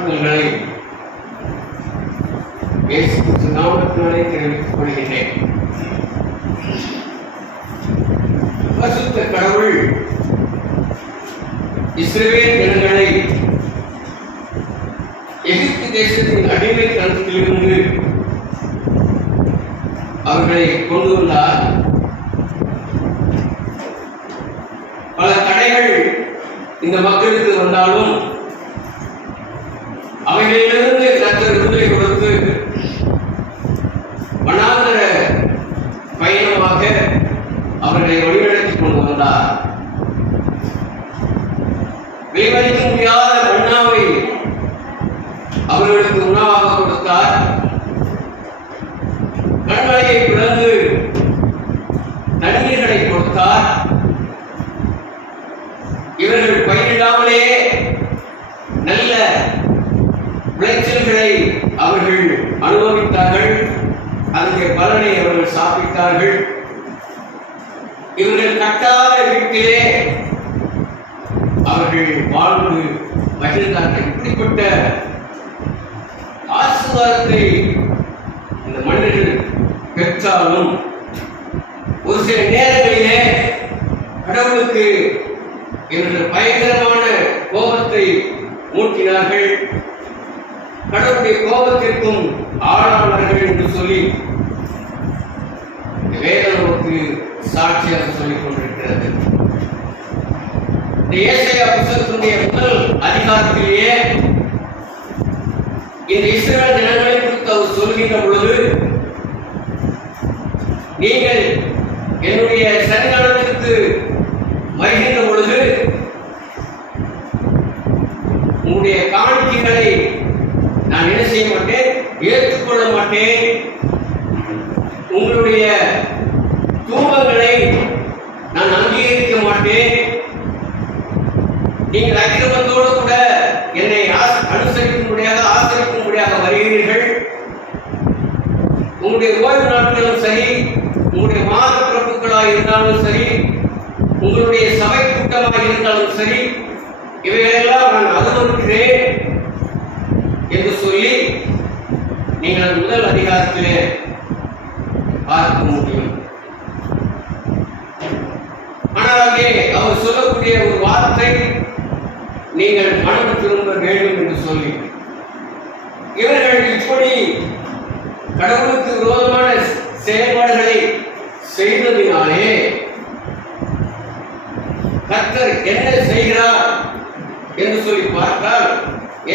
வாழ்த்துக்களை இயேசு கிறிஸ்து நாமத்தினாலே தெரிவித்துக் கொள்கிறேன். பரிசுத்த கடவுள் இஸ்ரவேல் ஜனங்களை எகிப்து தேசத்தின் அடிமைத்தனத்திலிருந்து அவர்களை கொண்டு வந்தார். பல தடைகள் இந்த மக்களுக்கு வந்தாலும் அவைகளிலிருந்து கர்த்தர் விடுதலை கொடுத்து வனாந்தர பயணமாக அவர்களை வழிநடத்தி கொண்டு வந்தார். விளைவிக்க முடியாத மன்னாவை அவர்களுக்கு உணவாக கொடுத்தார். கண்மலையை பிளந்து தண்ணீர்களை கொடுத்தார். இவர்கள் பயிரிடாமலே நல்ல விளைச்சல்களை அவர்கள் அனுபவித்தார்கள். அதற்கு பலனை அவர்கள் சாப்பிட்டார்கள். இவர்கள் கட்டாத வீட்டிலே அவர்கள் வாழ்ந்து மகிழ்ந்தார்கள். இப்படிப்பட்ட ஆசீர்வாதத்தை இந்த மனிதர்கள் பெற்றாலும் ஒரு சில நேரங்களிலே கடவுளுக்கு இவர்கள் பயங்கரமான கோபத்தை மூட்டினார்கள். கடவுளுடைய கோபத்திற்கும் ஆளானார்கள் என்று சொல்லி வேதம் நமக்கு சாட்சியாக சொல்லிக் கொண்டிருக்கிறது. இந்த ஏசாயா புத்தகத்தினுடைய முதல் அதிகாரத்திலேயே இந்த இஸ்ரவேல் ஜனங்களை குறித்து அவர் சொல்கின்ற பொழுது, நீங்கள் என்னுடைய சன்னிதானத்திற்கு வருகின்ற பொழுது உங்களுடைய காணிக்கைகளை நான் என்ன செய்ய மாட்டேன், ஏற்றுக்கொள்ள மாட்டேன். உங்களுடைய தூபங்களை நான் அங்கீகரிக்க மாட்டேன். நீங்கள் அக்கிரமத்தோடு கூட என்னை அனுசரிக்கும்படியாக ஆசரிக்கும்படியாக வருகிறீர்கள். உங்களுடைய ஓய்வு நாட்களும் சரி, உங்களுடைய மாத பிறப்புகளாக இருந்தாலும் சரி, உங்களுடைய சபை கூட்டமாக இருந்தாலும் சரி, இவைகளெல்லாம் நான் அனுமதிக்கிறேன் என்று சொல்லி நீங்கள் முதல் அதிகாரத்திலே பார்க்க முடியும். ஆனால் அங்கே அவர் சொல்லக்கூடிய ஒரு வார்த்தை, நீங்கள் மனம் திரும்ப வேண்டும் என்று சொல்லி, இவர்கள் இப்படி கடவுளுக்கு விரோதமான செயல்பாடுகளை செய்ததினாலே கர்த்தர் என்ன செய்கிறார் என்று சொல்லி பார்த்தால்,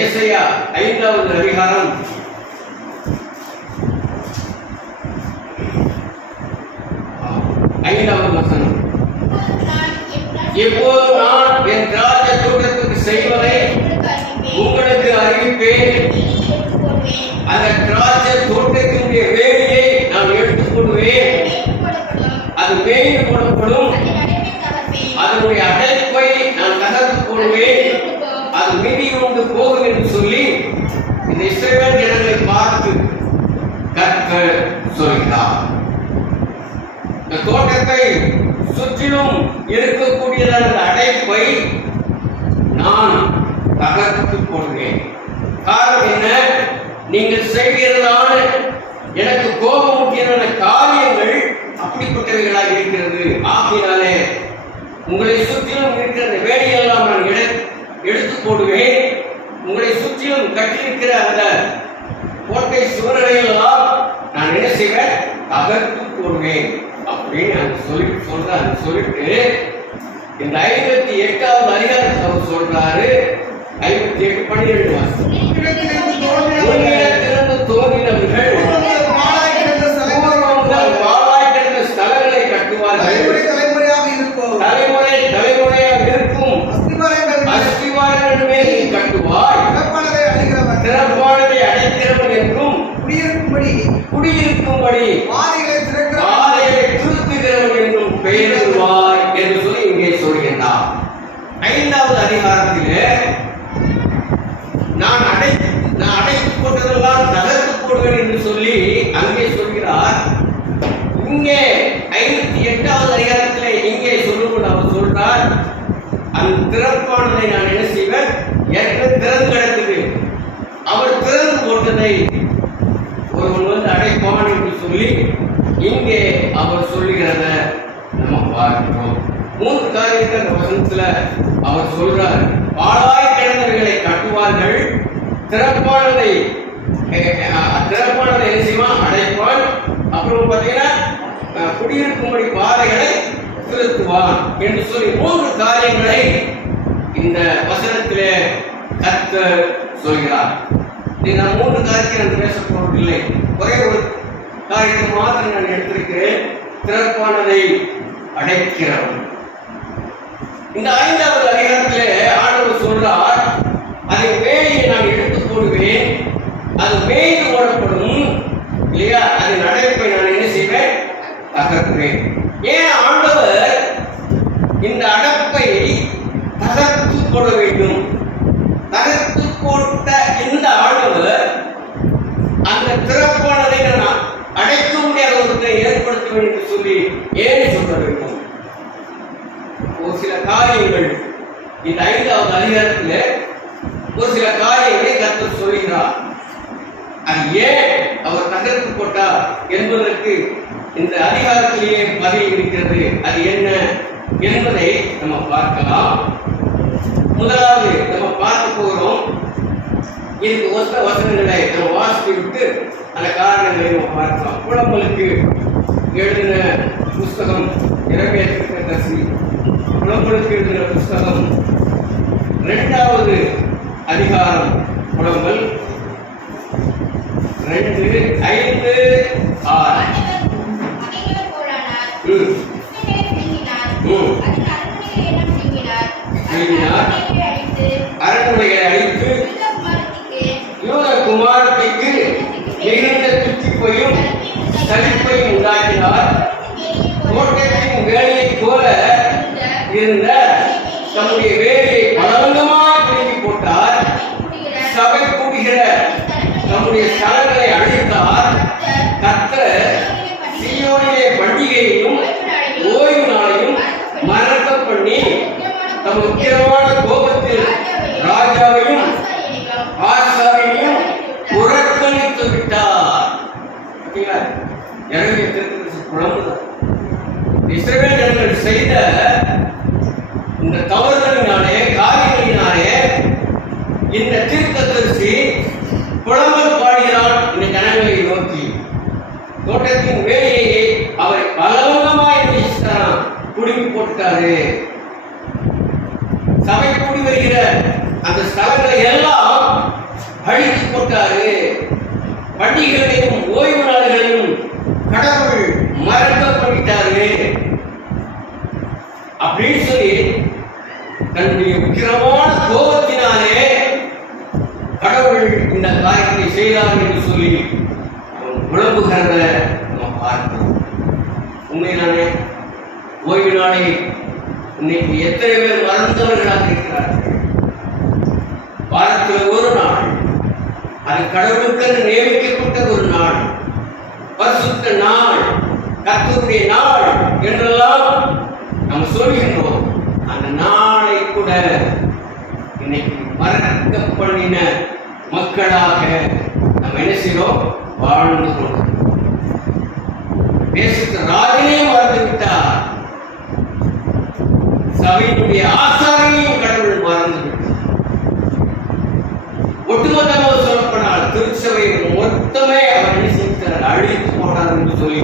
ஏசாயா 5வது அதிகாரம் 5வது வசனம். இப்போது நான் என் திராட்சை தோட்டத்துக்கு செய்வதை உங்களுக்கு அறிவிப்பேன். அந்த திராட்சை தோட்டத்தினுடைய வேலியை நான் எடுத்துக்கொள்வேன். அது மேய்ந்து போடப்படும். அதனுடைய அடைப்பை நான் தகர்த்து போடுவேன். அது மிதி கொண்டு போகும் என்று சொல்லி இந்த இஸ்ரவேல் ஜனங்களை பார்த்து கர்த்தர் சொல்கிறார். இந்த தோட்டத்தை சுற்றிலும் இருக்கக்கூடியதான அடைப்பை நான் தகர்த்து போடுவேன். காரணம் என்ன? நீங்கள் செய்கிறதான எனக்கு கோபமூட்டியதான காரியங்கள் அப்படிப்பட்டவைகளாக இருக்கிறது. ஆகையினாலே உங்களை சுற்றிலும் இருக்கிற வேலையெல்லாம் நான் எடுத்து போடுவேன். உங்களை சுற்றிலும் கட்டியிருக்கிற அந்த கோட்டை சுவரையெல்லாம் நான் என்ன செய்வேன், தகர்த்து போடுவேன் அப்படின்னு அந்த சொல்லிட்டு இந்த 58வது அதிகாரத்தை அவர் சொல்றாரு. 58:12 தோன்றினவர்கள் பாழாய்க்கிடந்த ஸ்தலங்களை கட்டுவார்கள். தலைமுறையாக இருக்கும் அஸ்திவாரங்கள் மேல் கட்டுவாய். திறப்பானதை அடைக்கிறவன் என்றும் குடியிருக்கும்படி பாதைகளை திருத்துகிறவன் என்றும் பெயரிடுவாய் என்று சொல்லி இங்கே சொல்கின்றார். 5வது அதிகாரத்திலே நான் அடைத்துக் கொண்டதெல்லாம் தகர்த்து போடுவேன் என்று சொல்லி அங்கே சொல்கிறார். இங்கே 58வது அதிகாரத்திலே இங்கே சொல்லும்போது அவர் சொல்றார், அந்த திறப்பானதை நான் என்ன செய்வேன், ஏற்கனவே திறந்து கிடக்குது. சொல்லி இங்கே அவர் சொல்லுகிறத நம்ம பார்க்கிறோம். 3 காரியத்தை அந்த வசனத்துல அவர் சொல்றார். பாழாய் கிடந்தவைகளை கட்டுவார்கள், திறப்பானதை என்ன செய்வான்? அடைப்பான். அப்புறம் பார்த்தீங்கன்னா குடியிருக்கும்படி பாதைகளை திருத்துவான் என்று சொல்லி 3 காரியங்களை இந்த வசனத்திலே கர்த்தர் சொல்கிறார். நான் 3 காரியத்தை நான் பேச போவதில்லை. ஒரே ஒரு காரியத்தை மாத்திரம் நான் எடுத்திருக்கிறேன். திறப்பானதை அடைக்கிறவன். இந்த 5வது அதிகாரத்திலே ஆண்டவர் சொல்றார், அதை வேலையை நான் எடுத்து போடுவேன், அது மேய்ந்து ஓடப்படும் இல்லையா, அதன் அடைப்பை நான் என்ன செய்வேன்? தகர்ப்பேன். ஏன் ஆண்டவர் இந்த அடைப்பை தகர்த்து போட வேண்டும்? தகர்த்து போட்ட இந்த ஆண்டவர் அந்த திறப்பானதை நான் அடைக்க முடியாத ஒன்றை ஏற்படுத்த வேண்டும் என்று சொல்லி ஏன் சொல்ல வேண்டும்? ஒரு சில காரியங்கள் இந்த 5வது அதிகாரத்தில் ஒரு சில காரியங்களை கர்த்தர் சொல்கிறார். அது ஏன் அவர் தகர்த்து போட்டார் என்பதற்கு இந்த அதிகாரத்திலேயே பதில் இருக்கிறது. அது என்ன என்பதை நம்ம பார்க்கலாம். முதலாவது நம்ம பார்க்க போகிறோம். இதுக்கு ஒத்த வசனங்களை நம்ம வாசித்து விட்டு அந்த காரணங்களை நம்ம பார்க்கலாம். புலம்பலுக்கு எழுதின புஸ்தகம் எரேமியா தீர்க்கதரிசி புலம்பலுக்கு எழுதின புஸ்தகம் 2வது அதிகாரம், புலம்பல் 2, 5, 6. அரண்மனையை அழித்து யூத குமாரத்திற்கு மிகுந்த துச்சிப்பையும் சலிப்பையும் உண்டாக்கினார். தோட்டத்தின் வேலையை போல இருந்த தம்முடைய வேலையை பலவந்தமாய் பிரித்து போட்டார். சபை கூடுகிற நம்முடைய ஸ்தலங்களை அழித்தார். கர்த்தர் சீயோனிலே பண்டிகையையும் ஓய்வு நாளையும் மறக்க பண்ணி தம் உக்கிரமான கோபத்தில் ராஜாவையும் ஆசாரியையும் புறக்கணித்து விட்டார். இஸ்ரவேல் ஜனங்கள் செய்த இந்த தவறுகளினாலே, காரியங்களினாலே இந்த தீர்க்கதரிசி புலம்பல் பாடுகிறான் இந்த ஜனங்களை நோக்கி. தோட்டத்தின் வேலையை அவரை பலவந்தமாய் குடுமி போட்டாரு. சபை கூடி வருகிற அந்த ஸ்தலங்களை எல்லாம் அழித்து போட்டாரு. பண்டிகைகளையும் ஓய்வு நாள்களையும் கடவுள் மறக்க பண்ணிட்டாரு அப்படின்னு சொல்லி தன்னுடைய உக்கிரமான கோபத்தினாலே கடவுள் இந்த காரியத்தை செய்தார் என்று சொல்லி அவன் புலம்புகிறத நம்ம பார்க்கிறோம். உண்மையிலானே ஓய்வு நாளை இன்னைக்கு எத்தனை பேர் மறந்தவர்களாக இருக்கிறார்கள்? வாரத்தில் ஒரு நாள், அது கடவுளுக்கு நியமிக்கப்பட்ட ஒரு நாள், பரிசுத்த நாள், கர்த்தருடைய நாள் என்றெல்லாம் நம்ம சொல்கின்றோம். அந்த நாளை கூட இன்னைக்கு மறக்க பண்ணின மக்களாக நம்ம என்ன செய்யறோம்? வாழ்ந்து கொண்டோம். தேசத்து ராஜனே மறந்து விட்டார். சபையினுடைய ஆசாரியையும் கடவுள் மறந்து விட்டார். ஒட்டுமொத்தமாக சொல்லப்படால் திருச்சபை மொத்தமே அவர் என்ன செய்தார்? அழித்து போனார் என்று சொல்லி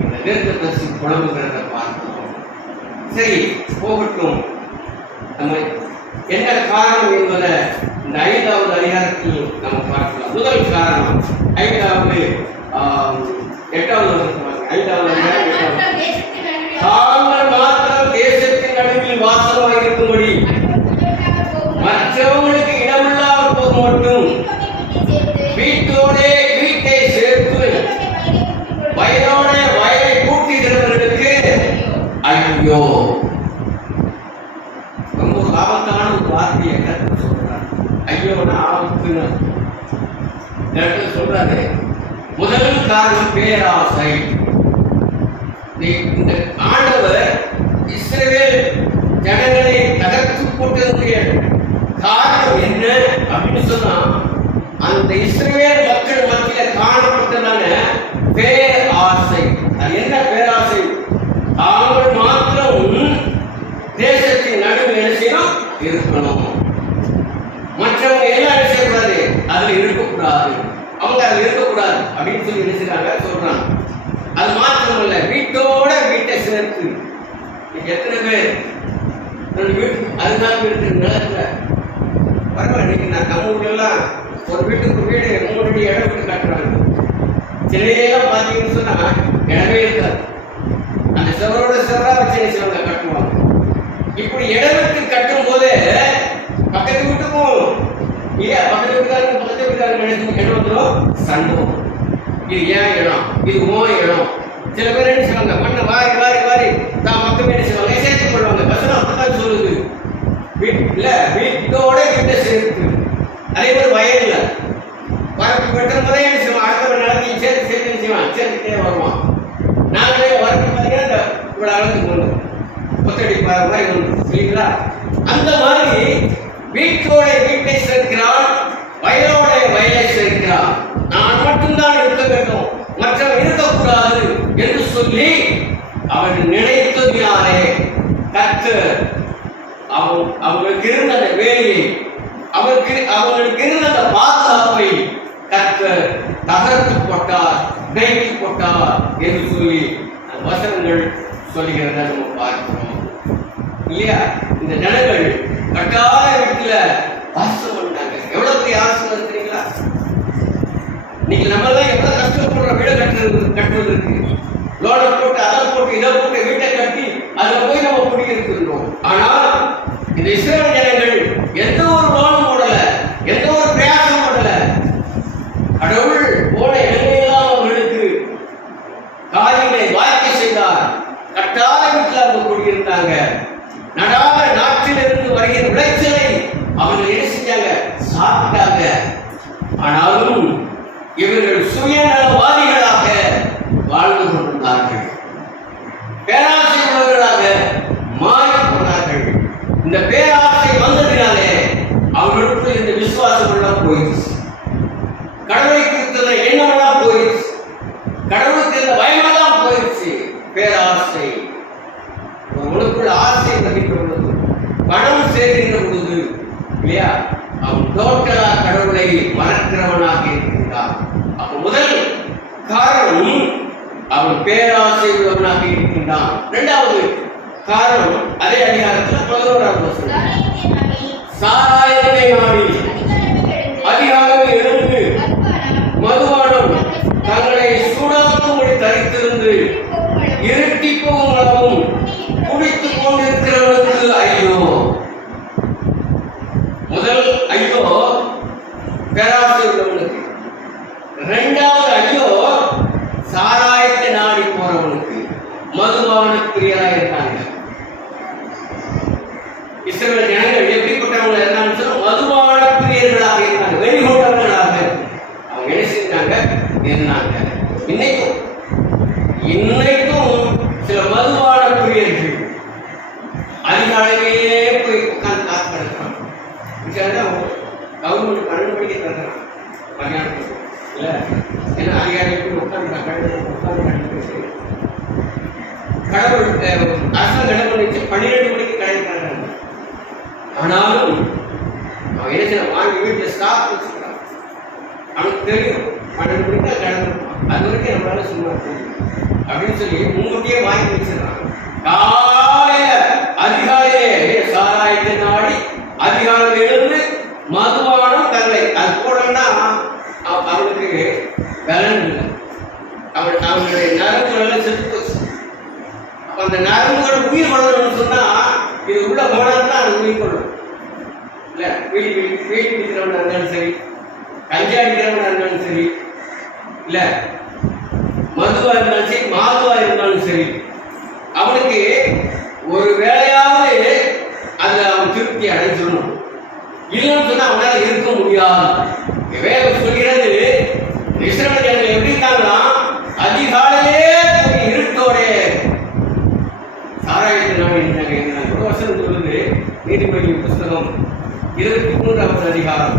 இந்த தீர்க்கதரிசி புலம்புகிறத பார்க்கிறோம். சரி, போகட்டும். நம்ம என்ன காரணம் என்பதை இந்த 5வது அதிகாரத்தில் நம்ம பார்க்கலாம். முதல் காரணம் 5வது 8வது 5வது அதிகாரம் 8வது. தாங்கள் மாத்திரம் தேசத்தின் நடுவில் வாசமாக இருக்கும்படி மற்றவங்களுக்கு இடமில்லாமல் போக மட்டும் வீட்டோட வீட்டை சேர்த்து வயதோட வயலை கூட்டுகிறவர்களுக்கு ஐயோ. ரொம்ப ஆபத்தான ஒரு வார்த்தையை சொல்றாரு. ஐயோனா ஆபத்துன்னு சொல்றாரு. முதல் காரணம் பேராசை. இந்த ஆண்டவர் இஸ்ரவேல் ஜனங்களை தகர்த்து போட்டதுடைய காரணம் என்ன அப்படின்னு சொன்னா, அந்த இஸ்ரவேல் மக்கள் மத்தியில காணப்பட்டதான பேராசை. இருக்கக்கூடாது, அவங்க அதில் இருக்கக்கூடாது அப்படின்னு சொல்லி நினைச்சாங்க சொல்றாங்க. அது மாத்திரமல்ல, வீட்டோட வீட்டை சேர்த்து எத்தனை பேர் வீட்டு அதுதான் இருக்கிற நிலத்துல பரவாயில்ல. இன்னைக்கு நான் நம்ம ஊர்லாம் ஒரு வீட்டுக்கு வீடு 3 அடி இடம் விட்டு கட்டுறாங்க. சென்னையெல்லாம் பார்த்தீங்கன்னு சொன்னா இடமே இருக்காது. அந்த செவரோட செவரா வச்சு செய்வாங்க, கட்டுவாங்க. இப்படி இடம் விட்டு கட்டும் போது பக்கத்து வீட்டுக்கும் இல்லையா, பக்கத்து வீட்டுக்காரங்க நினைச்சு இடம் வந்துடும், சண்டை. இது ஏன் இடம், இது ஓ இடம். சில பேர் என்ன செய்வாங்க, மண்ணை வாரி வாரி வாரி தான் மக்கள் என்ன செய்வாங்க, சேர்த்து கொள்வாங்க. வசனம் அப்படித்தான் சொல்லுது. வீட்டோட வீட்டை சேர்த்து. அதே மாதிரி வயல்ல வரப்பு வெட்டும் போதே என்ன செய்வான், அடுத்த நிலத்தையும் சேர்த்து சேர்த்து என்ன செய்வான், சேர்த்துட்டே வருவான். நாங்களே வரப்பு பார்த்தீங்கன்னா இவ்வளோ அளவுக்கு கொண்டு கொத்தடி மாதிரி ஒன்று சரிங்களா. அந்த மாதிரி வீட்டோட வீட்டை சேர்க்கிறான், வயலோட வயலை சேர்க்கிறான். நான் மட்டும்தான் இருக்க வேண்டும், மற்றவன் இருக்கக்கூடாது என்று சொல்லி அவன் நினைத்ததினாலே கர்த்தர் அவங்களுக்கு இருந்த அந்த வேலையை, அவங்களுக்கு இருந்த அந்த பாதுகாப்பை கர்த்தர் தகர்த்து போட்டார், கைக்கு போட்டார் என்று சொல்லி வசனங்கள் சொல்லுகிறத நம்ம பார்க்கிறோம் இல்லையா. இந்த ஜனங்கள் கட்டாய வீட்டுல வாசம் பண்ணாங்க. எவ்வளவு பெரிய ஆசீர்வாதம் தெரியுங்களா. நீங்க நம்ம எல்லாம் எவ்வளவு கஷ்டப்படுற வீடு கட்டுவதற்கு லோனை போட்டு அதை போட்டு இதை போட்டு வீட்டை கட்டி அதுல போய் நம்ம குடியிருக்கின்றோம். ஆனால் இந்த இஸ்ரவேல் ஜனங்கள் எந்த ஒரு லோனும் போடல, எந்த ஒரு பிரயாசம் போடல. கடவுள் போன இடங்களெல்லாம் அவர்களுக்கு காரியங்களை வாய்க்க செய்தார். கட்டாய வீட்டில் அவங்க குடியிருந்தாங்க. நடாத நாட்டிலிருந்து வருகிற விளைச்சலை அவர்கள் என்ன செஞ்சாங்க, சாப்பிட்டாங்க. ஆனாலும் இவர்கள் சுயநலவாதிகளாக வாழ்ந்து கொண்டிருந்தார்கள், பேராசை உள்ளவர்களாக மாறி போனார்கள். இந்த பேராசை வந்ததினாலே அவர்களுக்கு இந்த விசுவாசம் எல்லாம் போயிடுச்சு, கடவுளை குறித்த எண்ணம் எல்லாம் போயிடுச்சு, கடவுளுக்கு இந்த பயமெல்லாம் போயிடுச்சு. பேராசை உனக்குள்ள ஆசை வருகின்ற பொழுது, பணம் சேர்கின்ற பொழுது இல்லையா, அவன் டோட்டலா கடவுளை மறக்கிறவனாக இருக்கின்றான். அப்ப முதல் காரணம் அவன் பேராசை உள்ளவனாக இருக்கின்றான். இரண்டாவது காரணம் அதே அதிகாரத்தில் 11வது வசனம், சாராயத்தை நாடி அதிகாரமே எழுந்து மதுபானம் தங்களை சூடாக்கும்படி தரித்திருந்து இருட்டி போகும் அளவும் குடித்துக் கொண்டிருக்கிறவனுக்கு ஐயோ. முதல் ஐயோ பேராசை உள்ளவனுக்கு, இரண்டாவது ஐயோ சாராயத்தை நாடி போறவனுக்கு, மதுபான பிரியராக இருக்காங்க. இஸ்ரவேல் ஜனங்கள் எப்படிப்பட்டவங்க இருந்தான்னு சொன்னா மதுபான பிரியர்களாக இருந்தாங்க, வெறிகொண்டவர்களாக அவங்க என்ன செஞ்சாங்க இருந்தாங்க. இன்னைக்கும் சில மதுபான பிரியர்கள் அதிகாலையே போய் உட்கார்ந்து காத்து கிடக்கிறான். கவர்மெண்ட் 12 மணிக்கு திறக்கிறான் மதியானத்துக்கு இல்ல, ஏன்னா அதிகாரிகள் உட்கார்ந்து கடவுள் அரசாங்க கடவுள் 12 மணிக்கு கடை திறக்கிறாங்க. ஆனாலும் அவன் என்ன செய்ய வாங்கி வீட்டில் ஸ்டாக் வச்சுக்கிறான். அவனுக்கு தெரியும் 12 மணிக்கு தான் கடந்திருப்பான், அது வரைக்கும் நம்மளால சும்மா தெரியும் அப்படின்னு சொல்லி முன்கூட்டியே வாங்கி வச்சிடறான். காலையில அதிகாலையே சாராயத்தை நாடி அதிகாரம் எழுந்து மதுபானம் தங்களை அது போடணும்னா அவனுக்கு பலன் இல்லை. அவனுடைய நரம்புகள் எல்லாம் செத்து போச்சு. அப்ப அந்த நரம்புகள் உயிர் கொள்ளணும்னு சொன்னா இது உள்ள போனால் தான் அது உயிர் கொள்ளும் இல்ல. வீடு பிடிக்கிறவனா இருந்தாலும் சரி, கஞ்சா அடிக்கிறவனா இருந்தாலும் சரி, இல்ல மதுவா இருந்தாலும் சரி, மாதுவா இருந்தாலும் சரி, அவனுக்கு ஒரு வேலையாவது அதுல அவன் திருப்தி அடைஞ்சிடணும். இல்லைன்னு சொன்னா அவனால இருக்க முடியாது. வேதம் சொல்கிறது இஸ்ரவேல் ஜனங்கள் எப்படி இருக்காங்களா, அதிகாலையிலே இருட்டோட சாராயத்தை நாடி இருந்தாங்க. ஒரு வருஷம் சொல்லுது நீதிபதி புஸ்தகம் 23வது அதிகாரம்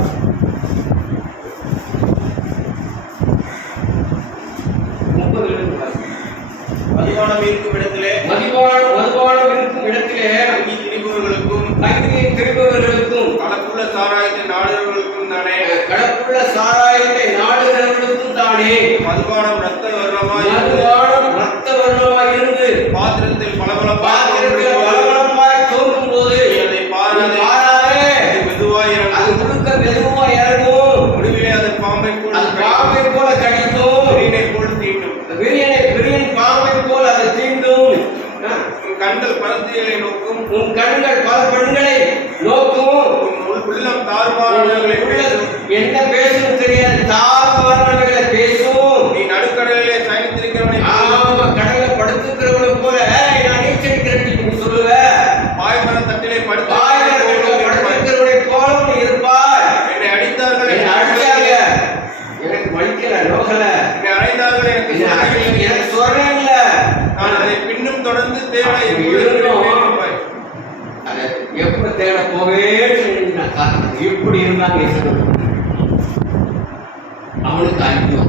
30 மதுபானம் இருக்கும் இடத்திலே தங்கி திரிபவர்களுக்கும் கலப்புள்ள சாராயத்தை மதுபானம் இரத்த வர்ணமாய் இருந்து பாத்திரத்தில் பளபளப்பாய் தோன்றும் போது அதை பாராதே மெதுவாய் அது முழுக்க மெதுவாய் இறங்கும். முடிவிலே அது பாம்பை போல கடிக்கும், விரியனை போல் தீண்டும். விரியன் பாம்பை போல் அதை தீண்டும். உன் கண்கள் பரத்தியலை நோக்கும், உன் கண்கள் பல பெண்களை நோக்கும். உன் உள்ளம் தாறுமாறானவைகளை பேசும். என்ன பேசும் தெரியாது, தாறுமாறானவைகளை பேசும். நீ நடுக்கடலிலே சயனித்திருக்கிறவனை கடலை படுத்துக்கிறவனை போல நான் நீச்சடிக்கிறேன் சொல்லுவ. பாய்மர தட்டிலே படுத்துக்கிறவனை போல நீ இருப்பாய். என்னை அடித்தார்கள், என்னை அடிச்சாங்க, எனக்கு வலிக்கல, நோகல. என்னை அடைந்தார்கள், எனக்கு சொல்றேன் இல்ல. நான் அதை பின்னும் தொடர்ந்து தேவை அதை எப்ப தேட போவே நான் காரணம் இப்படி இருந்தாங்க. அவனுக்கு ஐயோ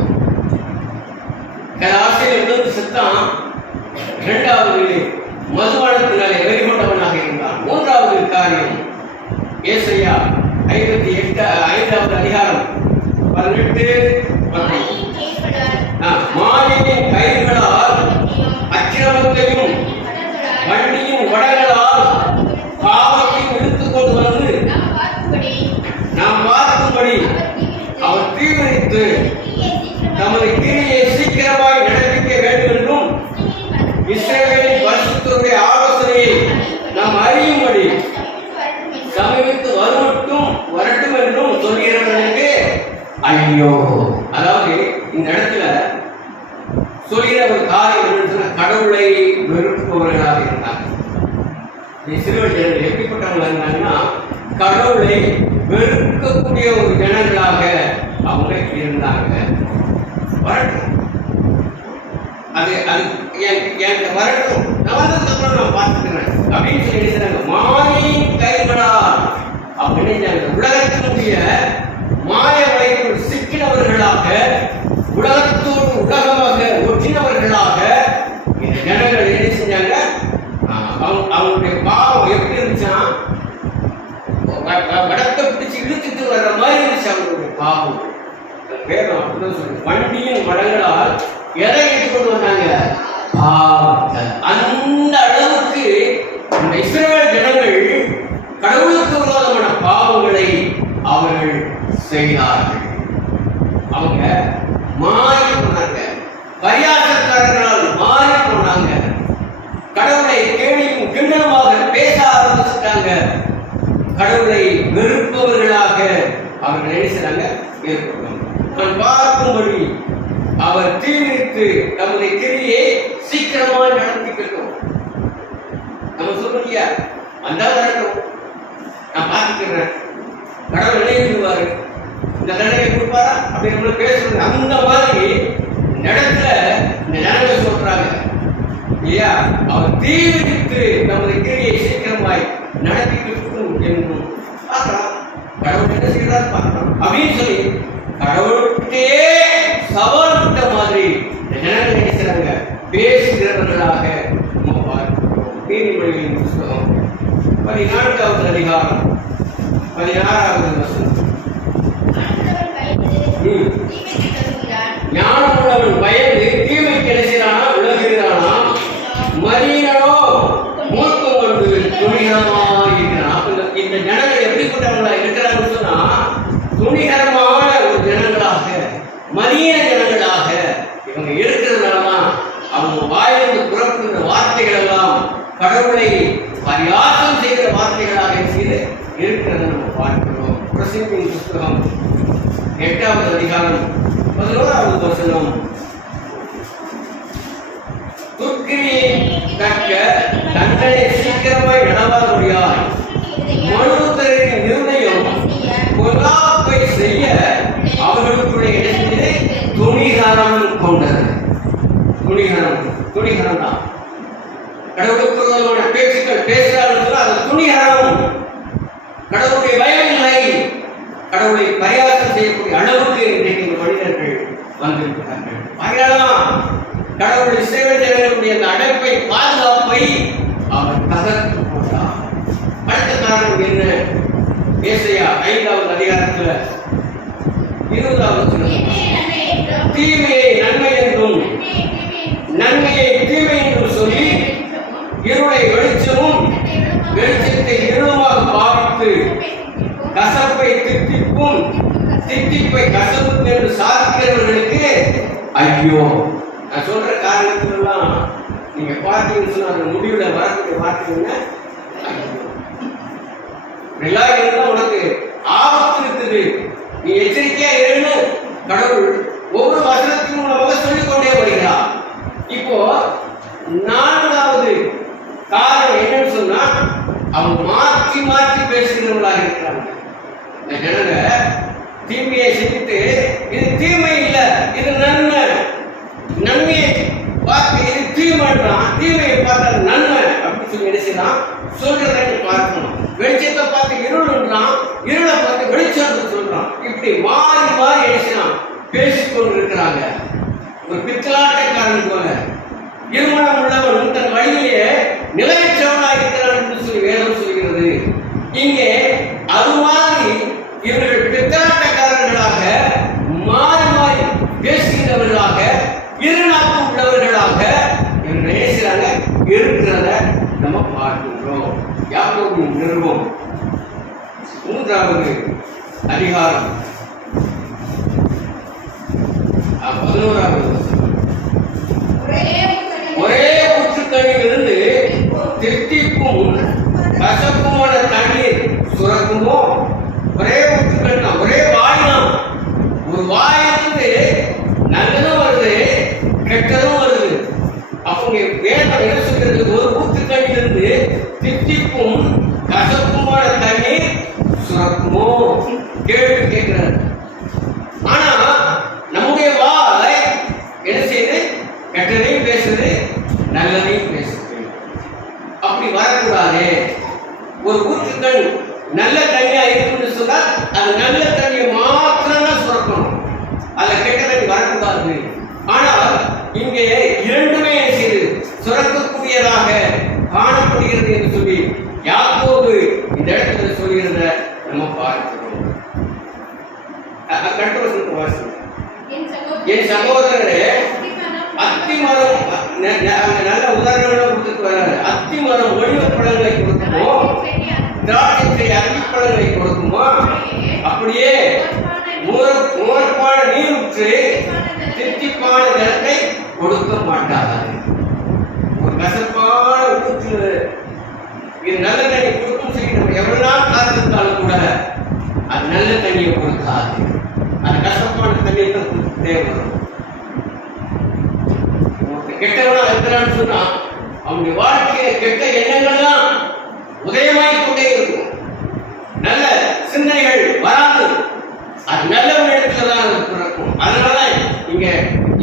ஆசிரியர் செத்தான். இரண்டாவது மதுபானத்தினாலே வெறிகொண்டவனாக இருந்தான். மூன்றாவது காரியம் ஏசாயா 58 அதிகாரம் 18 மானியின் கயிறுகளால் அக்கிரமத்தையும் வண்டியும் வடங்களால் பாவத்தையும் இழுத்துக் கொண்டு வந்து நாம் பார்க்கும்படி அவர் தீவிரித்து தமது கிரியை சீக்கிரமாய் நடப்பிக்க வேண்டும் என்றும் இஸ்ரவேலின் பரிசுத்தருடைய ஆலோசனையை நாம் அறியும்படி சமீபித்து வரட்டும் என்றும் சொல்கிறவர்களுக்கு ஐயோ. அதாவது இந்த இடத்துல சொல்கிற ஒரு காரியம் என்ன, கடவுளை வெறுப்பவர்களாக இருந்தாங்க. இஸ்ரவேல் ஜனங்கள் எப்படிப்பட்டவர்களாக இருந்தாங்கன்னா கடவுளை வெறுக்கக்கூடிய ஒரு ஜனங்களாக அவங்க இருந்தாங்க. வரட்டும், அது எனக்கு வரட்டும், நான் வந்ததுக்கப்புறம் நான் பார்த்துக்கிறேன் அப்படின்னு சொல்லி எழுதுறாங்க. மாயின் கைகளா அப்படின்னு உலகத்தினுடைய மாய வலைக்குள் சிக்கினவர்களாக, உலகத்தோடு உலகமாக ஒற்றினவர்களாக இந்த ஜனங்கள் என்ன செஞ்சாங்க, அவங்களுடைய பாவம் எப்படி இருந்துச்சுன்னா வடத்தை பிடிச்சு இழுத்துட்டு வர்ற மாதிரி இருந்துச்சு அவங்களுடைய பாவம். வேதம் அப்படிதான் சொல்லு. வண்டியும் வடங்களால் எதை எடுத்துக்கொண்டு வந்தாங்க, அந்த அளவுக்கு இந்த இஸ்ரவேல் ஜனங்கள் கடவுளுக்கு விரோதமான பாவங்களை அவர்கள் செய்தார்கள். அவங்க மாறி போனாங்க, பரியாசக்காரர்களால் மாறி போனாங்க. கடவுளை கேலியும் கிண்டலுமாக பேச ஆரம்பிச்சுட்டாங்க. கடவுளை வெறுப்பவர்களாக அவர்கள் நினைச்சாங்க ஏற்படும். நான் பார்க்கும்படி அவர் தீவிரித்து தமது கிரியை சீக்கிரமாக நடத்திக்கட்டும். நம்ம சொல்றீங்க அந்த நடக்கும், நான் பார்த்துக்கிறேன், கடவுள் நினைவுவாரு, இந்த தண்டனை கொடுப்பாரா அப்படின்னு பேசுறது. அந்த மாதிரி இந்த இடத்துல இந்த ஜனங்கள் சொல்றாங்க இல்லையா, அவர் தீவிரித்து நமது கிரியை சீக்கிரமாய் நடத்திக்கிட்டு என்றும் பார்க்கலாம். கடவுள் என்ன செய்யறாரு பார்க்கலாம் அப்படின்னு சொல்லி கடவுளுக்கே சவால் விட்ட மாதிரி இந்த ஜனங்கள் நினைக்கிறாங்க பேசுகிறவர்களாக நம்ம பார்க்கிறோம். நீதிமொழிகளின் புத்தகம் 14வது அதிகாரம் 16வது வசனம். ஞானமுள்ளவன் பயந்து தீமை கிடைச்சானா விலகுகிறானா, மரியனோ மூர்க்கம் கொண்டு துணிகரமாயிருக்கிறான். இந்த ஜனங்கள் எப்படிப்பட்டவங்களா இருக்கிறாங்கன்னு சொன்னா துணிகரமான ஒரு ஜனங்களாக, மரிய ஜனங்களாக இவங்க இருக்கிறதுனாலதான் அவங்க வாயிலிருந்து புறப்படுகிற வார்த்தைகள் எல்லாம் கடவுளை பரியாசம் செய்கிற வார்த்தைகளாக செய்து இருக்கிறத நம்ம பார்க்கிறோம். பிரசித்தின் புத்தகம் 8வது அதிகாரம் 11வது வசனம். துர்க்கிரியை கற்க தங்களை சீக்கிரமாய் நடவாதபடியால் மனுபுத்திரரின் இருதயம் பொல்லாப்பை செய்ய அவர்களுக்குடைய இடத்திலே துணிகரம் கொண்டது. துணிகரம் தான் கடவுளுக்கு விரோதமான பேச்சுக்கள் பேசுகிறார்கள். அது துணிகரம். கடவுளுடைய பயம் இல்லை. கடவுளை பரியாசம் செய்யக்கூடிய அளவுக்கு இன்றைக்கு மனிதர்கள் வந்திருக்கிறார்கள். அதனால்தான் கடவுள் இஸ்ரவேல் ஜனங்களுடைய அந்த அடைப்பை, பாதுகாப்பை அவர் தகர்த்து போட்டார். அடுத்த காரணம் என்ன? ஏசாயா 5வது அதிகாரத்தில் 20வது வசனம். தீமையை நன்மை என்றும் நன்மையை தீமை என்றும் சொல்லி இருளை வெளிச்சமும் வெளிச்சத்தை இருளுமாக பாவித்து கசப்பை தித்திப்பும் தித்திப்பை கசப்பும் என்று சாதிக்கிறவர்களுக்கு ஐயோ. நான் சொல்ற காரணத்துலாம் நீங்க பார்த்தீங்கன்னு சொன்னா அந்த முடிவுல வரக்கூடிய பார்த்தீங்கன்னா எல்லாரும் உனக்கு ஆபத்து இருக்குது, நீ எச்சரிக்கையா இருன்னு கடவுள் ஒவ்வொரு வசனத்தின் மூலமாக சொல்லிக் கொண்டே வருகிறார். இப்போ நான்காவது காரணம் என்னன்னு சொன்னா அவங்க மாற்றி மாற்றி பேசுகிறவர்களாக இருக்கிறாங்க. இந்த ஜனங்க தீமையை செஞ்சுட்டு இது தீமை இல்ல இது நன்மை, நன்மையை பார்த்து இது தீமைன்றான், தீமையை பார்த்தா நன்மை அப்படின்னு சொல்லி நினைச்சுதான் சொல்றதை பார்க்கணும். வெளிச்சத்தை பார்த்து இருள்ன்றான், இருளை பார்த்து வெளிச்சம் சொல்றான். இப்படி மாறி மாறி நினைச்சுதான் பேசிக்கொண்டு இருக்கிறாங்க. ஒரு பித்தலாட்டக்காரன் போல இருமணம் உள்ளவன் தன் வழியிலே நிலையற்றவனாக இருக்கிறான் என்று சொல்லி வேதம் சொல்கிறது. இங்கே அது மாதிரி இவர்கள் பித்தலாட்டக்காரர்களாக மாறி மாறி பேசுகிறவர்களாக இருநாட்டம் உள்ளவர்களாக இவர்கள் நினைக்கிறாங்க இருக்கிறத நம்ம பார்க்கின்றோம். யாக்கோபின் நிருபம் 3வது அதிகாரம் 11வது ஒரே ஊற்றுக்கண்ணிலிருந்து தித்திப்பும் கசப்புமான தண்ணீர் சுரக்குமோ? ஒரே ஊற்றுக்கண் தான், ஒரே வாய் தான். ஒரு வாயிலிருந்து நல்லதும் வருது கெட்டதும் வருது. அவங்க வேதம் என்ன சொல்கிறது? ஒரு ஊற்றுக்கண்ணிலிருந்து தித்திப்பும் கசப்புமான தண்ணீர் சுரக்குமோ? கேள்வி கேட்கிறார். ஆனா நம்முடைய வாய் என்ன செய்யுது? கெட்டதையும் பேசுது, நல்லதையும் பேசுது. அப்படி வரக்கூடாது. ஒரு ஊற்றுக்கண் நல்ல தண்ணியா இருக்குன்னு சொன்னா அது நல்ல தண்ணியை மாத்திரம் தான் சுரக்கணும், அதுல கெட்ட தண்ணி வரக்கூடாது. ஆனால் இங்கே இரண்டுமே செய்து சுரக்கக்கூடியதாக காணப்படுகிறது என்று சொல்லி யாக்கோபு இந்த இடத்துல சொல்கிறத நம்ம பார்க்கிறோம். என் சகோதரரே, அத்தி மரம் நல்ல உதாரணம் கொடுத்துட்டு வர்றாரு. அத்தி மரம் ஒளிவ பழங்களை கொடுக்குமோ? திராட்சை அத்தி பழங்களை கொடுக்குமா? அப்படியே மூர்ப்பான நீர் ஊற்று தித்திப்பான ஜலத்தை கொடுக்க மாட்டாது. ஒரு கசப்பான ஊற்று இது நல்ல தண்ணி கொடுக்கும் சொல்லி நம்ம எவ்வளவு நாள் காத்திருந்தாலும் கூட அது நல்ல தண்ணியை கொடுக்காது. அது கசப்பான தண்ணியை தான் கொடுத்துட்டே வரும். கெட்டவனா இருக்கிறான்னு சொன்னா அவனுடைய வாழ்க்கையில கெட்ட எண்ணங்கள் தான் உதயமாய் கொண்டே இருக்கும். நல்ல சிந்தனைகள் வராது. அது நல்ல இடத்துல தான் அது பிறக்கும். அதனாலதான் இங்க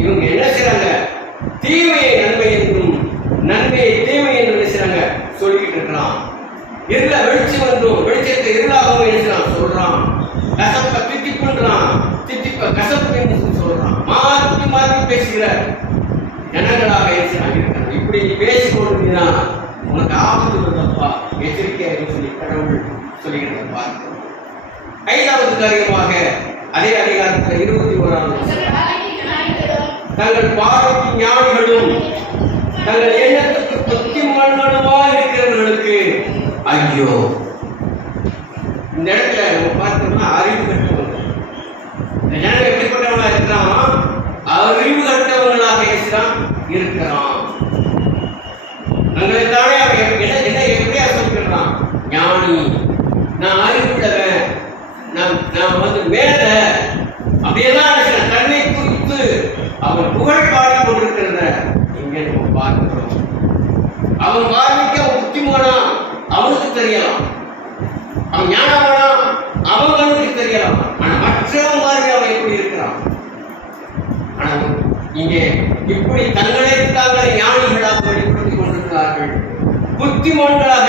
இவங்க என்ன செய்றாங்க? தீமையை நன்மை என்றும் நன்மையை தீமை என்று நினைச்சாங்க சொல்லிக்கிட்டு இருக்கிறான். இருள வெளிச்சம் என்றும் வெளிச்சத்தை இருளாகவும் நினைச்சான் சொல்றான். கசப்பை தித்திப்புன்றான், தித்திப்ப கசப்பு என்று சொல்றான். மாற்றி மாற்றி பேசுகிற ஜனங்களாக இருக்கிறான். இப்படி பேசிக்கொண்டிருந்தா உனக்கு ஆபத்து வருதப்பா, எச்சரிக்கையாக சொல்லி கடவுள் சொல்லுகிறத பார்க்கிறோம். 5வது காரியமாக அதே அதிகாரத்தில் 21வது தங்கள் பார்வைக்கு ஞானிகளும் தங்கள் எண்ணத்துக்கு புத்திமான்களுமா இருக்கிறவர்களுக்கு ஐயோ. இந்த இடத்துல நம்ம பார்த்தோம்னா அறிவு கட்டவங்க. இந்த ஜனங்கள் எப்படிப்பட்டவங்களா இருக்கிறான்? அறிவு கட்டவங்களாக இருக்கிறான். தங்களைத்தானே அவன் என்ன எப்படியா சொல்லிக்கிறான்? ஞானி, நான் அறிவுள்ளவன், நான் மேல அப்படியெல்லாம் தன்னை குறித்து அவன் புகழ் பாடி கொண்டிருக்கிறத இங்கே நம்ம பார்க்கிறோம். அவன் பார்வைக்கு அவன் புத்திமானா அவனுக்கு தெரியலாம், அவன் ஞானமானா அவன் கண்ணுக்கு தெரியலாம். ஆனா மற்றவன் பார்வை அவன் எப்படி இருக்கிறான்? ஆனா இங்கே இப்படி தங்களை ஞானிகளாக வெளிப்படுத்திக் கொண்டிருக்கிறார்கள், புத்திமான்களாக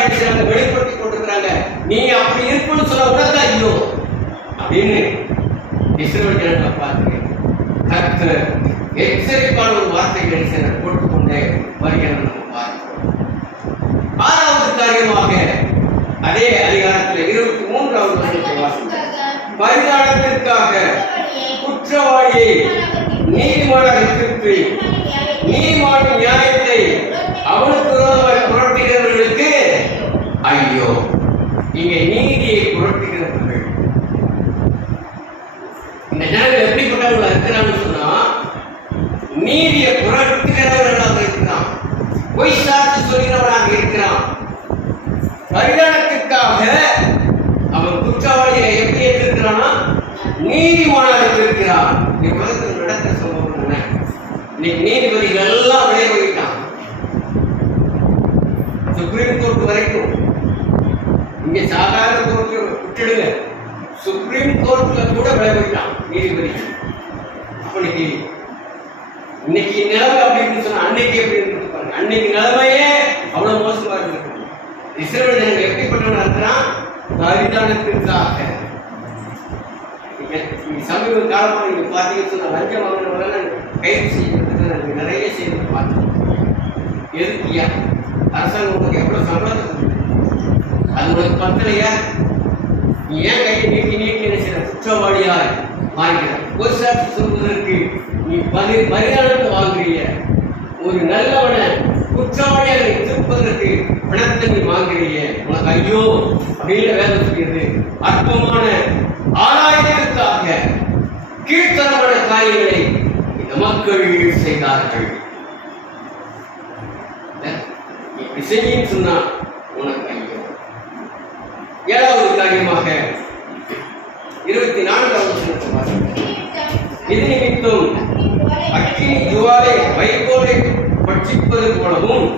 வெளிப்படுத்திக் கொண்டிருக்கிறாங்க. நீ அப்படி இருக்குன்னு சொல்ல உனக்கு ஐயோ அப்படின்னு இஸ்ரவேல் ஜனங்களை பார்த்து கர்த்தர் எச்சரிப்பான ஒரு வார்த்தைகளை போட்டுக்கொண்டே வருகிறது நம்ம பார்க்கிறோம். 6வது காரியமாக அதே அதிகாரத்தில் 23வது வசனத்தை வாசிக்கிறோம். பரிதானத்திற்காக குற்றவாளி குற்றவாளியை நீதிமானாக திருப்பி நீதிமான நியாயத்தை அவனுக்கு விரோதமாக புரட்டுகிறவர்களுக்கு ஐயோ. இங்கே நீதியை புரட்டுகிறவர்கள் இந்த ஜனங்கள் எப்படிப்பட்டவர்களா இருக்கிறான்னு சொன்னா, நீதியை புரட்டுகிறவர்களாக இருக்கிறான், பொய் சாட்சி சொல்கிறவனாக இருக்கிறான். பரிதானத்திற்காக அவன் குற்றவாளியை எப்படி இருக்கிறானா நீதிமானாக இருக்கிறான். உலகத்தில் நடக்க சம்பவம் என்ன? இன்னைக்கு நீதிபதிகள் எல்லாம் விளைய போயிட்டான். சுப்ரீம் கோர்ட் வரைக்கும், இங்க சாதாரண கோர்ட் விட்டுடுங்க, சுப்ரீம் கோர்ட்ல கூட விளைய போயிட்டான் நீதிபதி. அப்படி இன்னைக்கு நிலைமை அப்படின்னு சொன்னா அன்னைக்கு எப்படி இருந்திருப்பாங்க? அன்னைக்கு நிலைமையே அவ்வளவு மோசமா இருந்திருக்கு. இஸ்ரவேல் ஜனங்கள் எப்படிப்பட்டவனா இருக்கிறான்? பரிதானத்திற்காக. சமீப காலமாக நீங்க பார்த்தீங்கன்னு சொன்னா லஞ்சம் வாங்கினவங்க கைது செய்யறதுக்கு நிறைய செய்தி பார்த்தோம். எதுக்கியா? அரசாங்கம் உங்களுக்கு எவ்வளவு சம்பளத்தை கொடுக்குது? அது உங்களுக்கு பத்தலையா? நீ ஏன் கையை நீட்டி நீட்டி என்ன செய்யற? குற்றவாளியாய் மாறுகிற. பொய் சாட்சி சொல்வதற்கு நீ பரிதானத்தை வாங்குறீங்க. ஒரு நல்லவனை குற்றவாளியாக திருப்பதற்கு பணத்தை நீ வாங்குறீங்க. உனக்கு ஐயோ அப்படின்னு வேலை சொல்கிறது. அற்பமான ஆதாயத்திற்காக கீழ்த்தரமான காரியங்களை இந்த மக்கள் செய்தார்கள். இப்படி செய்யும் சொன்னா உனக்கு ஐயோ. ஏழாவது காரியமாக 24வது இது நிமித்தம் அக்கினி ஜுவாலை வைக்கோலை பட்சிப்பது போலவும்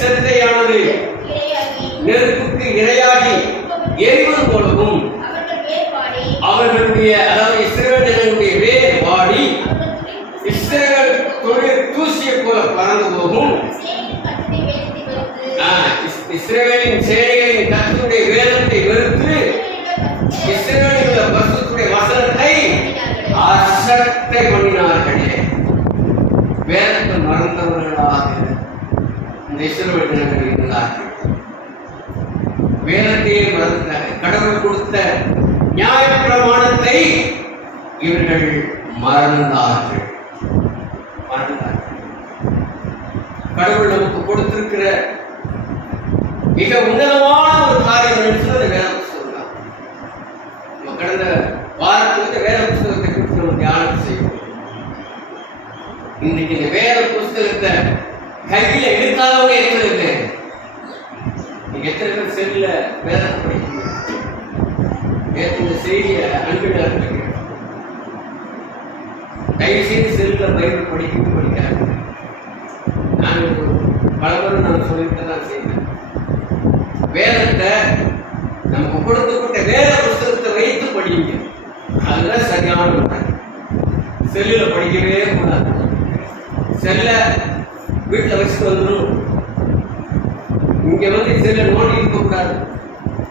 செத்தையானது நெருப்புக்கு இரையாகி எரிவது போலவும் அவர்களுடைய, அதாவது இஸ்ரவேல் ஜனங்களுடைய வேர் வாடி இஸ்ரவேல் தொழில் தூசியை போல பறந்து போகும். இஸ்ரவேலின் சேனைகளின் கர்த்தருடைய வேதத்தை வெறுத்து இஸ்ரவேலின் பரிசுத்தருடைய வசனத்தை அசட்டை பண்ணினார்களே. வேதத்தை மறந்தவர்களாக இந்த இஸ்ரவேல் ஜனங்கள் இருந்தார்கள். வேதத்தையே மறந்தார்கள். கடவுள் கொடுத்த நியாய பிரமாணத்தை இவர்கள் மறந்தார்கள். கடவுள் நமக்கு கொடுத்திருக்கிற மிக உன்னதமான ஒரு காரியம் என்று வேத புத்தகம். நம்ம கடந்த வாரத்தில் வேத புத்தகத்தை குறித்து நம்ம தியானம் செய்வோம். இன்னைக்கு இந்த வேத புத்தகத்தை கையில எடுக்காதவங்க எத்தனை பேர்? நீங்க எத்தனை பேர் செல்ல வேதத்தை படிக்கீங்க? இந்த செய்தியை அன்பினர் தயவு செய்து செல்ல பைபிள் படிக்கவும் படிக்காது. நான் பலவரும் நான் சொல்லிட்டு தான் செய்வேன். வேதத்தை நமக்கு கொடுக்கப்பட்ட வேத புத்தகத்தை வைத்து படிங்க. அதுதான் சரியான முறை. செல்லில் படிக்கவே கூடாது. செல்ல வீட்டில் வச்சுட்டு வந்துடும். இங்க வந்து செல்ல நோண்டி இருக்கக்கூடாது.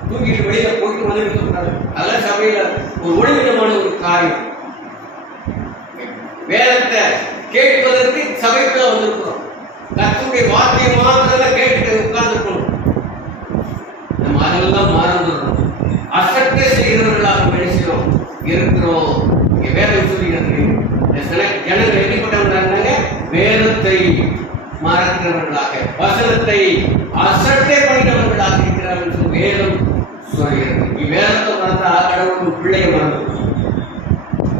தூக்கிட்டு வெளியில போட்டு வந்து இருக்கக்கூடாது. அதெல்லாம் சபையில ஒரு ஒழுங்கினமான ஒரு காரியம். வேதத்தை கேட்பதற்கு சபைக்குள்ள வந்திருக்கிறோம். கர்த்தருடைய வார்த்தையை மாத்திரம் கேட்டு உட்கார்ந்துக்கணும். நம்ம அதெல்லாம் மறந்துடுறோம். அசட்டை செய்கிறவர்களாக மனுஷனும் இருக்கிறோம். வேதம் சொல்லுகிறது, ஜனங்கள் எப்படிப்பட்டவர்களாக வேதத்தை மறக்கிறவர்களாக, வசனத்தை அசட்டை பண்ணினவர்களாக இருக்கிறார்கள் என்று வேதம் சொல்கிறது. வேதத்தை மறந்தா கடவுள் பிள்ளையை மறந்து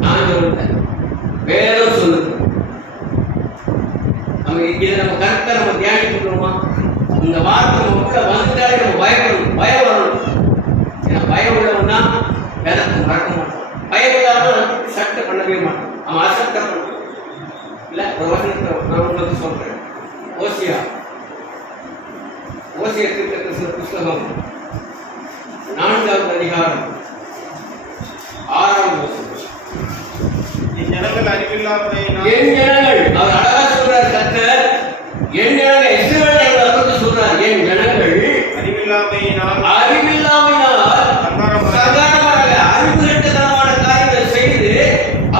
நான் சொல்லுறேன். வேதம் சொல்லுது. நம்ம இதை நம்ம கருத்தை நம்ம தியானிக்கிறோமா? இந்த வார்த்தை நமக்குள்ள வந்துட்டாலே நம்ம பயப்படணும். பயம் வரணும். ஏன்னா பயம் உள்ளவன்னா வேதத்தை மறக்க மாட்டோம். பயம் இல்லாமல் சட்டை பண்ணவே மாட்டோம். அவன் அசட்டை பண்ணுவோம். இல்லை ஒரு வசனத்தை நான் உங்களுக்கு சொல்றேன். ஓசியா புஸ்தகம் 4வது அதிகாரம் 6வது வசனம். என் ஜனங்கள் அறிவில்லாமையினால், என் ஜனங்கள், அவர் அழகா சொல்றார் கர்த்தர், என் ஜனங்கள், இஸ்ரவேல் ஜனங்களை பற்றி சொல்றார். என் ஜனங்கள் அறிவில்லாமையினால் சகாரமாக அறிவுகெட்டதனமான காரியங்களை செய்து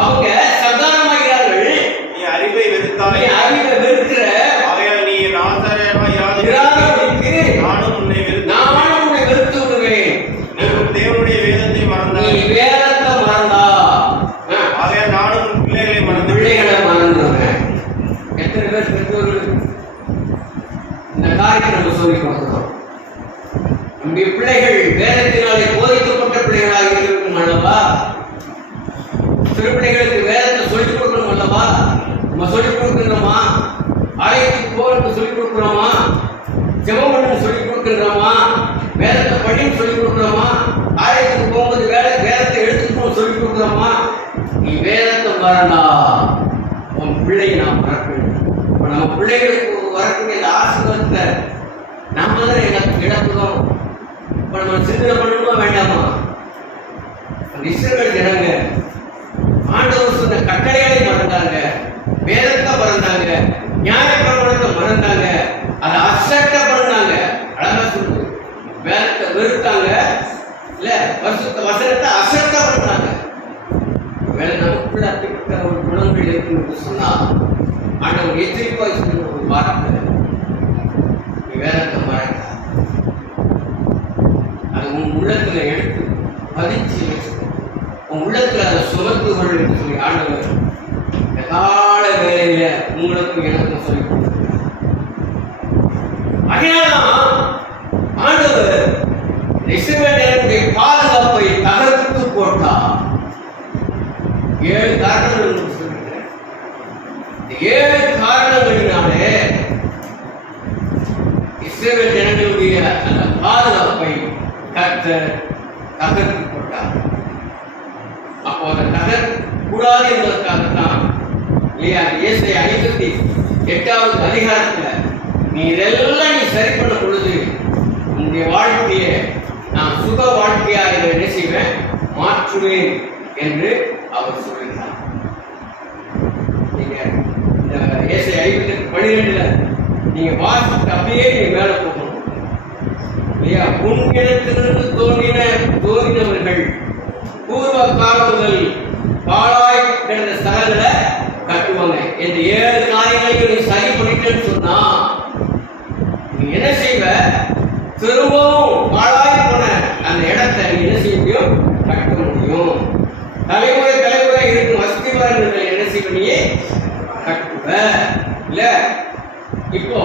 அவங்க சகாரமாகிறார்கள். நீ அறிவை வெறுத்தாய். நீ அறிவை வெறுக்கிற ஆகையால் நீ நாசரேயனாய் இராதபடிக்கு நானும் உன்னை வெறுத்து விடுவேன். நீ தேவனுடைய வேதத்தை மறந்தாய். நீ வேதத்தை மறந்தா ஆகையால் நானும் மறந்தா உன் பிள்ளையை நாம் மறக்க வேண்டும். இப்போ நம்ம பிள்ளைகளுக்கு வரக்கூடிய இந்த ஆசீர்வாதத்தை நம்ம தான் எனக்கு இழப்புறோம். இப்போ நம்ம சிந்தனை பண்ணணுமா வேண்டாமா? இஸ்ரவேல் ஜனங்க ஆண்டவர் சொன்ன கட்டளைகளை மறந்தாங்க, வேதத்தை மறந்தாங்க, நியாயப்பிரமாணத்தை மறந்தாங்க, அதை அசட்டை பண்ணாங்க. அழகா சொல்லுது, வேதத்தை வெறுத்தாங்க, இல்ல வசனத்தை அசட்டை பண்ணாங்க. வேலை நமக்குள்ள அப்படிப்பட்ட ஒரு குணங்கள் இருக்குன்னு சொன்னா ஆண்டவர் எச்சரிப்பாய் சொல்லுற ஒரு வார்த்தை, வேதத்தை மறக்க அது உன் உள்ளத்துல எடுத்து பதிச்சு வச்சுக்கணும். உன் உள்ளத்துல அதை சுமத்துகள் என்று சொல்லி ஆண்டவர் கால வேலையில உங்களுக்கும் எனக்கும் சொல்லி கொடுத்திருக்கிறார். அதனால்தான் ஆண்டவர் இஸ்ரவேலருடைய பாதுகாப்பை தகர்த்து போட்டார். 7 காரணங்கள் சொல்லியிருக்கிறேன். இந்த 7 காரணங்களினாலே இஸ்ரவேல் ஜனங்களுடைய அந்த பாதுகாப்பை கர்த்தர் தகர்த்து போட்டார். அப்போ அதை தகர்க்கூடாது என்பதற்காகத்தான் இல்லையா ஏசாயா 58வது அதிகாரத்துல நீ இதெல்லாம் நீ சரி பண்ண பொழுது உன்னுடைய வாழ்க்கையை நான் சுக வாழ்க்கையாக என்ன செய்வேன், மாற்றுவேன் என்று அவர் சொல்கிறார். நீங்க இந்த ஏசாயா 58:12 நீங்க வாசித்து அப்படியே நீங்க மேலே போகணும் இல்லையா. உன்னிடத்திலிருந்து தோன்றினவர்கள் பூர்வ காலங்கள் பாழாய் கிடந்த ஸ்தலங்களை கட்டுவாங்க. இந்த 7 காரியங்களையும் நீ சரி பண்ணிட்டேன்னு சொன்னா நீ என்ன செய்வ, திரும்பவும் பாழாய் போன அந்த இடத்தை நீ என்ன செய்ய முடியும், கட்ட முடியும். தலைமுறை தலைமுறை இருக்கும் அஸ்திவாரங்களை என்ன செய்வ, நீ கட்டுவ இல்ல. இப்போ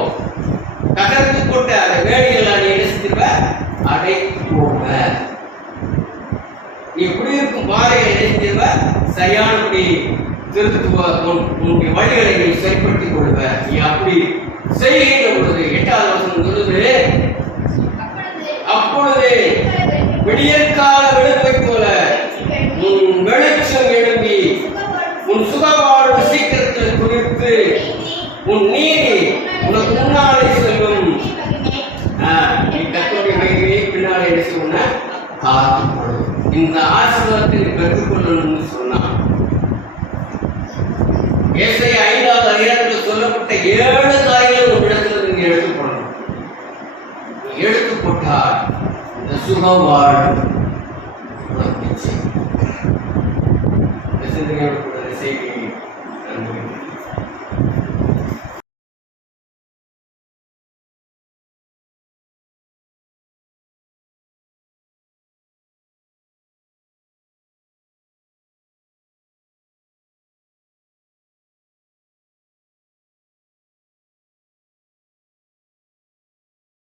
தகர்த்து போட்ட அந்த வேலைகள் நீ என்ன செஞ்சிருவ, அடைத்து போவ. நீ குடியிருக்கும் பாதையை என்ன செஞ்சிருவ, சரியானபடி திருத்துவ. உன்னுடைய வழிகளை நீ சரிப்படுத்திக் கொள்வ. நீ அப்படி செய்கின்ற பொழுது 8வது வசனம் சொல்லுது, அப்பொழுது விடியற்கால வெளுப்பை போல உன் வெளிச்சம் எழும்பி உன் சுகவாழ்வு சீக்கிரத்தில் குறித்து உன் நீதி உனக்கு முன்னாலே செல்லும். நீ கர்த்தருடைய மகிமையை பின்னாலே என்ன செய்ய காத்துக்கொள்ளும். இந்த ஆசீர்வாதத்தை பெற்றுக்கொள்ளணும்னு சொன்னான். ஏசாயா 5வது அதிகாரத்தில் சொல்லப்பட்ட 7 காரியங்கள் ஒரு இடத்துல நீங்க எடுத்து போடணும். நீ எடுத்து போட்டால் இந்த சுகம் வாழும்.